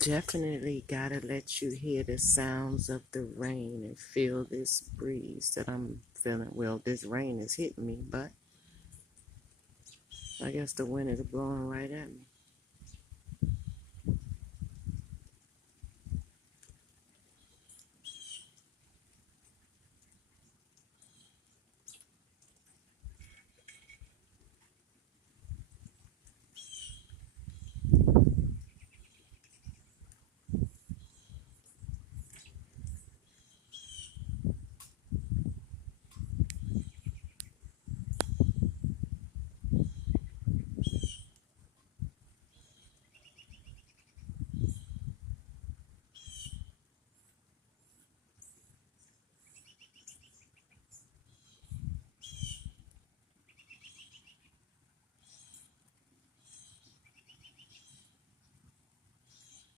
Definitely gotta let you hear the sounds of the rain and feel this breeze that I'm feeling. Well, this rain is hitting me, but I guess the wind is blowing right at me.